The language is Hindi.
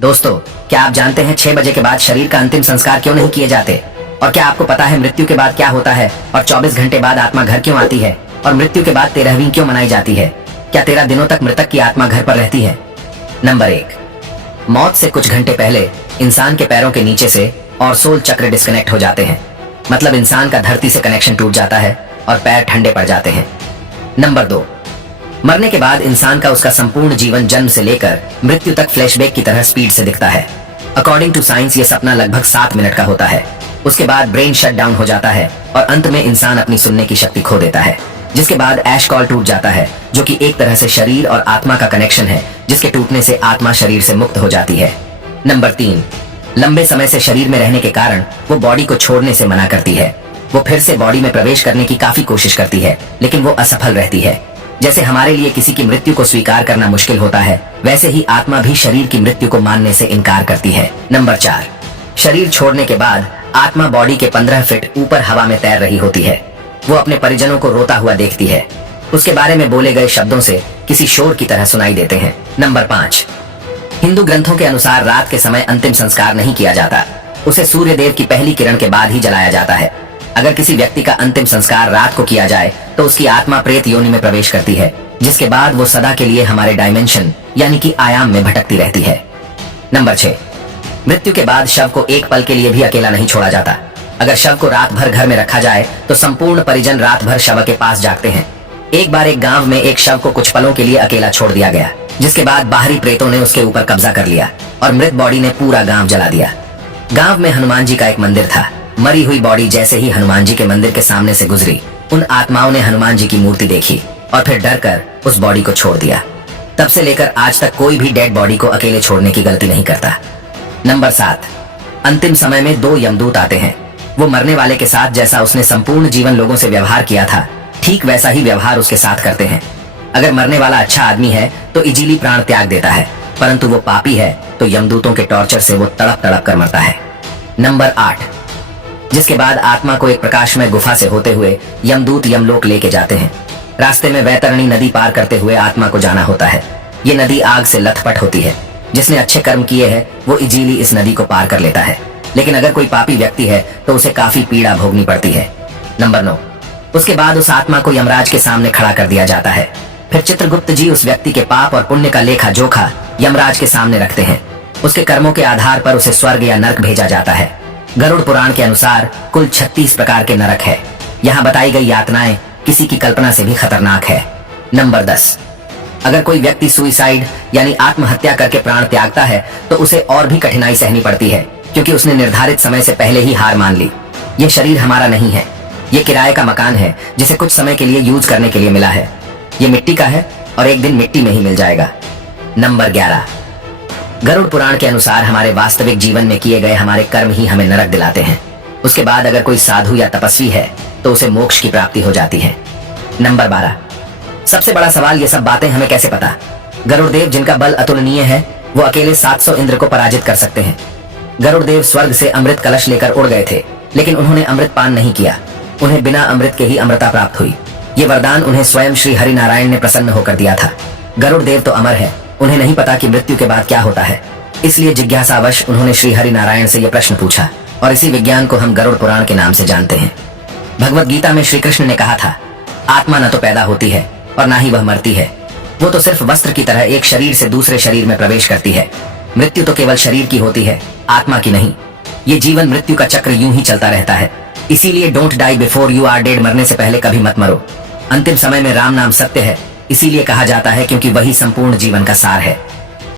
दोस्तों, क्या आप जानते हैं 6 बजे के बाद शरीर का अंतिम संस्कार क्यों नहीं किए जाते? और क्या आपको पता है मृत्यु के बाद क्या होता है? और 24 घंटे बाद आत्मा घर क्यों आती है? और मृत्यु के बाद 13वीं क्यों मनाई जाती है? क्या 13 दिनों तक मृतक की आत्मा घर पर रहती है? नंबर 1, मौत से कुछ घंटे पहले इंसान के पैरों के नीचे से और सोल चक्र डिस्कनेक्ट हो जाते हैं। मतलब इंसान का धरती से कनेक्शन टूट जाता है और पैर ठंडे पड़ जाते हैं। नंबर 2, मरने के बाद इंसान का उसका संपूर्ण जीवन जन्म से लेकर मृत्यु तक फ्लैशबैक की तरह स्पीड से दिखता है। अकॉर्डिंग टू साइंस ये सपना लगभग 7 मिनट का होता है। उसके बाद ब्रेन शट डाउन हो जाता है और अंत में इंसान अपनी सुनने की शक्ति खो देता है, जिसके बाद ऐश कॉल टूट जाता है, जो कि एक तरह से शरीर और आत्मा का कनेक्शन है, जिसके टूटने से आत्मा शरीर से मुक्त हो जाती है। नंबर 3, लंबे समय से शरीर में रहने के कारण वो बॉडी को छोड़ने से मना करती है। वो फिर से बॉडी में प्रवेश करने की काफी कोशिश करती है, लेकिन वो असफल रहती है। जैसे हमारे लिए किसी की मृत्यु को स्वीकार करना मुश्किल होता है, वैसे ही आत्मा भी शरीर की मृत्यु को मानने से इनकार करती है। नंबर 4, शरीर छोड़ने के बाद आत्मा बॉडी के 15 फीट ऊपर हवा में तैर रही होती है। वो अपने परिजनों को रोता हुआ देखती है। उसके बारे में बोले गए शब्दों से किसी शोर की तरह सुनाई देते हैं। नंबर 5, हिंदू ग्रंथों के अनुसार रात के समय अंतिम संस्कार नहीं किया जाता। उसे सूर्य देव की पहली किरण के बाद ही जलाया जाता है। अगर किसी व्यक्ति का अंतिम संस्कार रात को किया जाए तो उसकी आत्मा प्रेत योनि में प्रवेश करती है, जिसके बाद वो सदा के लिए हमारे डायमेंशन यानी कि आयाम में भटकती रहती है। नंबर 6, मृत्यु के बाद शव को एक पल के लिए भी अकेला नहीं छोड़ा जाता। अगर शव को रात भर घर में रखा जाए तो संपूर्ण परिजन रात भर शव के पास जागते हैं। एक बार एक गांव में एक शव को कुछ पलों के लिए अकेला छोड़ दिया गया, जिसके बाद बाहरी प्रेतों ने उसके ऊपर कब्जा कर लिया और मृत बॉडी ने पूरा गांव जला दिया। गांव में हनुमान जी का एक मंदिर था। मरी हुई बॉडी जैसे ही हनुमान जी के मंदिर के सामने से गुजरी, उन आत्माओं ने हनुमान जी की मूर्ति देखी और फिर डर कर उस बॉडी को छोड़ दिया। तब से लेकर आज तक कोई भी डेड बॉडी को अकेले छोड़ने की गलती नहीं करता। नंबर 7, अंतिम समय में 2 यमदूत आते हैं। वो मरने वाले के साथ जैसा उसने संपूर्ण जीवन लोगों से व्यवहार किया था, ठीक वैसा ही व्यवहार उसके साथ करते हैं। अगर मरने वाला अच्छा आदमी है तो इजीली प्राण त्याग देता है, परंतु वो पापी है तो यमदूतों के टॉर्चर से वो तड़प तड़प कर मरता है। नंबर 8, जिसके बाद आत्मा को एक प्रकाशमय गुफा से होते हुए यमदूत यमलोक लेके जाते हैं। रास्ते में वैतरणी नदी पार करते हुए आत्मा को जाना होता है। ये नदी आग से लथपथ होती है। जिसने अच्छे कर्म किए हैं वो इजीली इस नदी को पार कर लेता है, लेकिन अगर कोई पापी व्यक्ति है तो उसे काफी पीड़ा भोगनी पड़ती है। नंबर 9, उसके बाद उस आत्मा को यमराज के सामने खड़ा कर दिया जाता है। फिर चित्रगुप्त जी उस व्यक्ति के पाप और पुण्य का लेखा जोखा यमराज के सामने रखते हैं। उसके कर्मों के आधार पर उसे स्वर्ग या नरक भेजा जाता है। गरुड़ पुराण के अनुसार कुल 36 प्रकार के नरक है। यहाँ बताई गई यातनाएं किसी की कल्पना से भी खतरनाक है। नंबर 10, अगर कोई व्यक्ति सुइसाइड यानी आत्महत्या करके प्राण त्यागता है तो उसे और भी कठिनाई सहनी पड़ती है, क्योंकि उसने निर्धारित समय से पहले ही हार मान ली। ये शरीर हमारा नहीं है, ये किराए का मकान है जिसे कुछ समय के लिए यूज करने के लिए मिला है। ये मिट्टी का है और एक दिन मिट्टी में ही मिल जाएगा। नंबर 11, गरुड़ पुराण के अनुसार हमारे वास्तविक जीवन में किए गए हमारे कर्म ही हमें नरक दिलाते हैं। उसके बाद अगर कोई साधु या तपस्वी है तो उसे मोक्ष की प्राप्ति हो जाती है। नंबर 12, सबसे बड़ा सवाल, ये सब बातें हमें कैसे पता? गरुड़ देव जिनका बल अतुलनीय है, वो अकेले 700 इंद्र को पराजित कर सकते हैं। गरुड़ देव स्वर्ग से अमृत कलश लेकर उड़ गए थे, लेकिन उन्होंने अमृत पान नहीं किया। उन्हें बिना अमृत के ही अमृता प्राप्त हुई। ये वरदान उन्हें स्वयं श्री हरि नारायण ने प्रसन्न होकर दिया था। गरुड़ देव तो अमर है, उन्हें नहीं पता कि मृत्यु के बाद क्या होता है। इसलिए जिज्ञासावश उन्होंने श्री हरि नारायण से यह प्रश्न पूछा, और इसी विज्ञान को हम गरुड़ पुराण के नाम से जानते हैं। भगवत गीता में श्री कृष्ण ने कहा था, आत्मा न तो पैदा होती है और ना ही वह मरती है। वो तो सिर्फ वस्त्र की तरह एक शरीर से दूसरे शरीर में प्रवेश करती है। मृत्यु तो केवल शरीर की होती है, आत्मा की नहीं। ये जीवन मृत्यु का चक्र यूं ही चलता रहता है। इसीलिए don't die before you are dead, मरने से पहले कभी मत मरो। अंतिम समय में राम नाम सत्य है, इसीलिए कहा जाता है क्योंकि वही संपूर्ण जीवन का सार है।